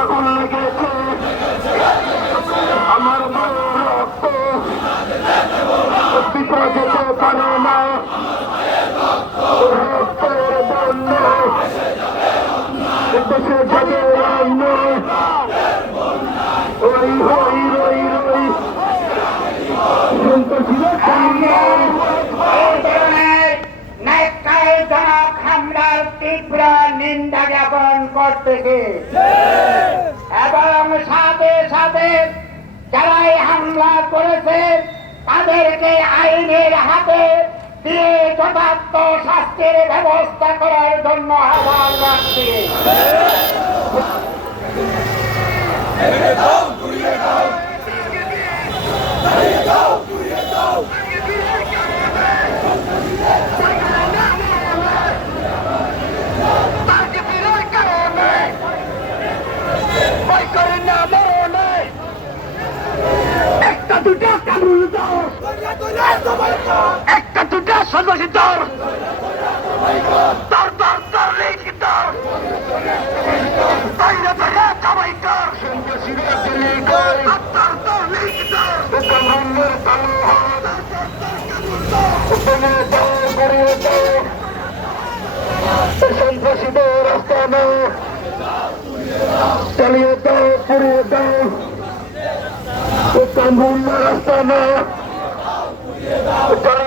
আগুন লেগেছে আমার মায়ের রক্ত পিতা যেতে পারে না। রক্তের বন্যা দেশে যাবে অন্য ওই তীব্র নিন্দা জ্ঞাপন করতেছে। এবং সাথে সাথে যারাই হামলা করেছে, তাদেরকে আইনের হাতে দিয়ে যথার্থ শাস্তির ব্যবস্থা করার জন্য আহ্বান রাখছে দুটা সন্ন্যাসী দর দর দর দর রেখে দর বাইরে থেকে সবাই কর সন্ন্যাসীরা দিল্লি কর দর দর রেখে দর উপমন্দির চালু হন উপমে দাও গড়িয়ে দাও সন্ত্রাসীদের রাস্তা নাও। চালিয়ে দাও, পুড়িয়ে দাও। উত্তম রাস্তা না চালিয়ে দাও